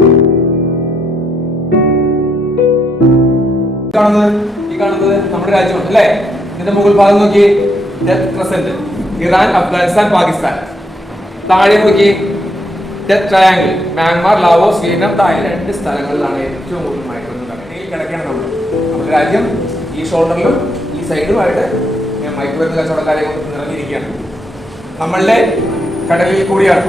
ഈ കാണുന്നത് നമ്മുടെ രാജ്യമാണ് അല്ലേ? ഇതിന്റെ മുകൾ ഭാഗം നോക്കി, death crescent, Iran, Afghanistan, Pakistan. താഴെ നോക്കി, death triangle, Myanmar, Laos, Vietnam. താഴെ 2 സ്ഥലങ്ങളിലാണ് ഏറ്റവും കൂടുതൽ മയക്കുമരുന്ന് കിടക്കുകയാണ്. നമ്മുടെ രാജ്യം ഈ ഷോൾഡറിലും ഈ സൈഡുമായിട്ട് മയക്കുമരുന്ന് കച്ചവടക്കാരെ കൊണ്ട് നിറഞ്ഞിരിക്കുകയാണ്. നമ്മളുടെ കടലിൽ കൂടിയാണ്,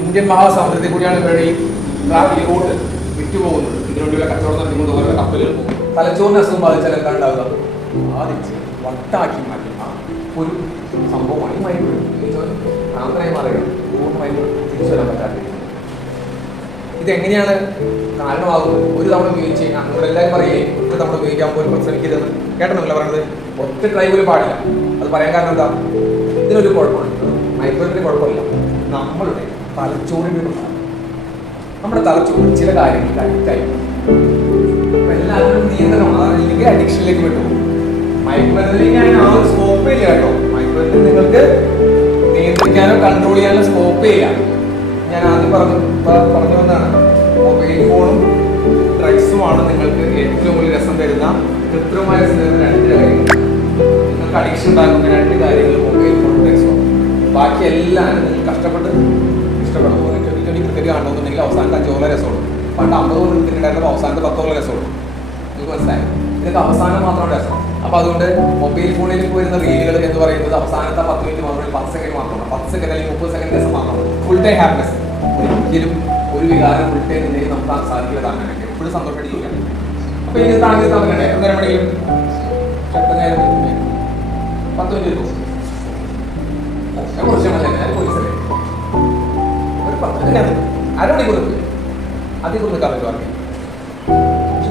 ഇന്ത്യൻ മഹാസമുദ്രത്തിൽ കൂടിയാണ് ഇവരുടെ ഈ റൂട്ട് വിറ്റുപോകുന്നത്. ഇതിനുള്ളിലുള്ള കച്ചവടം നടത്തിക്കൊണ്ട് ഓരോ കപ്പലുകൾ പോകും. തലച്ചോറിന് അസുഖം ബാധിച്ചാൽ എന്താ ഉണ്ടാവുക? ബാധിച്ച് വട്ടാക്കി മാറ്റി ഒരു സംഭവമാണ് ഈ മയക്കുമരുന്ന്. ആന്തരായി മാറുകയാണ്, പൂർണ്ണമായി തിരിച്ചു വരാൻ പറ്റാത്ത. ഇതെങ്ങനെയാണ് കാരണമാകുന്നത്? ഒരു തവണ ഉപയോഗിച്ച് കഴിഞ്ഞാൽ നമ്മളെല്ലാവരും പറയേ ഒരു തവണ ഉപയോഗിക്കാൻ പോലും ശ്രമിക്കരുത്. കേട്ടണമല്ലോ പറയുന്നത്. ഒറ്റ ട്രൈ പോലും പാടില്ല. അത് പറയാൻ കാരണം എന്താ? ഇതിനൊരു കുഴപ്പമുണ്ട്, മയക്കുമരുന്നിന് കുഴപ്പമില്ല. നമ്മളുടെ തലച്ചോറിൻ്റെ നമ്മുടെ തലച്ചോറ് ചില കാര്യങ്ങൾക്ക് അഡിക്റ്റായി. എല്ലാവരും നിയന്ത്രണം, അല്ലെങ്കിൽ അഡിക്ഷനിലേക്ക് വിട്ടുപോകും. മയക്കുമരുന്നിലേക്ക് അതിന് ആ ഒരു സ്കോപ്പേ ഇല്ല കേട്ടോ. മയക്കുമരുന്നിന് നിങ്ങൾക്ക് നിയന്ത്രിക്കാനോ കൺട്രോൾ ചെയ്യാനോ സ്കോപ്പേ ഇല്ല. ഞാൻ ആദ്യം പറഞ്ഞു വന്നാണ്, മൊബൈൽ ഫോണും ഡ്രഗ്സുമാണ് നിങ്ങൾക്ക് ഏറ്റവും വലിയ രസം തരുന്ന കൃത്രിമമായ രസം തരുന്ന 2 കാര്യങ്ങൾ. നിങ്ങൾക്ക് അഡിക്ഷൻ ഉണ്ടാക്കുന്ന 2 കാര്യങ്ങൾ മൊബൈൽ ഫോണും ഡ്രഗ്സും. ബാക്കി എല്ലാം നിങ്ങൾ കഷ്ടപ്പെട്ട് ഇഷ്ടപ്പെടും. 20 ക്രിക്കറ്റ് കാണണമെന്നുണ്ടെങ്കിൽ അവസാനത്തെ 5 ഓവർ രസമുള്ളൂ. പണ്ട് 50 ഓവർ ക്രിക്കറ്റ് ഉണ്ടായിരുന്നപ്പോൾ അവസാനത്തെ 10 ഓവർ രസമുള്ളൂ. നിങ്ങൾക്ക് മനസ്സിലായി? ഇതൊക്കെ അവസാനം മാത്രമാണ് രസം. അപ്പൊ അതുകൊണ്ട് മൊബൈൽ ഫോണിലേക്ക് വരുന്ന റീലുകൾ എന്ന് പറയുന്നത് അവസാനത്തെ 10 മിനിറ്റ് മാത്രമല്ല, 10 സെക്കൻഡ് മാത്രമാണ്. 10 സെക്കൻഡ് അല്ലെങ്കിൽ 30 സെക്കൻഡ് രസം മാത്രമാണ്. Full time happiness. ഒരിക്കലും ഒരു വികാരം ഫുൾ ടൈം നിന്നെങ്കിൽ നമുക്ക് സാധിക്കില്ല. താങ്ങാൻ എപ്പോഴും സന്തോഷമായിട്ട് ജീവിക്കാം. അപ്പൊ ഇനി താങ്ങി താങ്ങണ്ടേ? അന്നേരം വേണമെങ്കിലും 10 മിനിറ്റ് പോകും. കുറച്ച് പോലീസല്ലേ ഒരു 10 മിനിറ്റ് അരമണിക്കൂർ അതിൽ നിൽക്കാൻ പറ്റും. ആർക്കും പക്ഷെ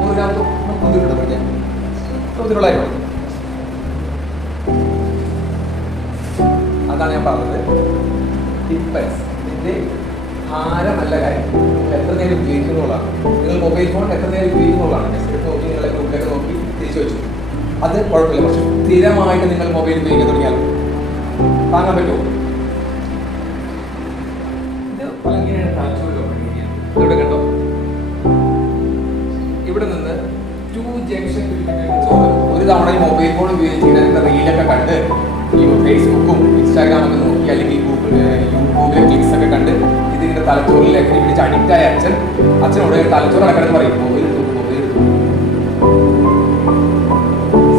100 ഗ്രാം ബുദ്ധിമുട്ട് പഠിക്കാം. ബുദ്ധിമുട്ടായിരുന്നു. അതാണ് ഞാൻ പറഞ്ഞത്. ഡിപ്പെൻസ്. ഇതിന്റെ ഭാരമല്ല കാര്യം. നിങ്ങൾ എത്ര നേരം ഉപയോഗിക്കുന്നുള്ളതാണ്. നിങ്ങൾ മൊബൈൽ ഫോൺ എത്ര നേരം ഉപയോഗിക്കുന്നുള്ളതാണ്. നെക്സ്റ്റ് നോക്കി നിങ്ങളെ ഗ്രൂപ്പിലൊക്കെ നോക്കി തിരിച്ചു വെച്ചു. അത് കുഴപ്പമില്ല. പക്ഷെ സ്ഥിരമായിട്ട് നിങ്ങൾ മൊബൈൽ ഉപയോഗിക്കാൻ തുടങ്ങിയാൽ താങ്ങാൻ പറ്റുമോ? ഇത് ഭയങ്കര ഇവിടെ കണ്ടോ? ഇവിടെ നിന്ന് 2 ജംഗ്ഷൻ ഒരു തവണ ഈ മൊബൈൽ ഫോൺ ഉപയോഗിച്ചിട്ട് റീലൊക്കെ കണ്ട് ഈ ഫേസ്ബുക്കും ഇൻസ്റ്റാഗ്രാമൊക്കെ നോക്കി അല്ലെങ്കിൽ യൂട്യൂബിലെ ക്ലിക്സ് ഒക്കെ കണ്ട് ഇതിന്റെ തലച്ചോറിൽ ലഹരി പിടിച്ച് അഡിക്റ്റായ അച്ഛനോട് തലച്ചോറ് അടക്കണം പറയും, മൊബൈൽ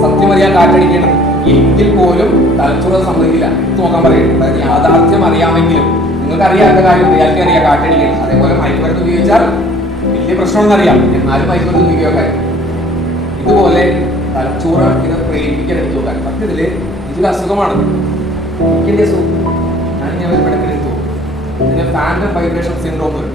സത്യം അറിയാൻ കാറ്റടിക്കണം. എങ്കിൽ പോലും തലച്ചോറ് സമ്മതിക്കില്ല. നോക്കാൻ പറയുന്നത്. അതായത് യാഥാർത്ഥ്യം അറിയാമെങ്കിലും നിങ്ങൾക്ക് അറിയാത്ത കാര്യം റിയാലിറ്റി അറിയാം, കാറ്റടിക്കണം. അതേപോലെ മയക്കുമരുന്ന് ഉപയോഗിച്ചാൽ വലിയ പ്രശ്നമൊന്നും അറിയാം, എന്നാലും മയക്കുമരുന്ന് ഉപയോഗിക്കാൻ. ഇതുപോലെ തലച്ചോറ് ഇത് പ്രേരിപ്പിക്കാൻ എടുത്തു നോക്കാൻ. സത്യത്തില് ഇതൊരു അസുഖമാണ്. എനിക്കെന്റെ അസുഖം ഞാൻ പെട്ടെന്ന് എടുത്തു. ഇതിന് ഫാൻറ്റം വൈബ്രേഷൻ സിൻഡ്രോം വരും.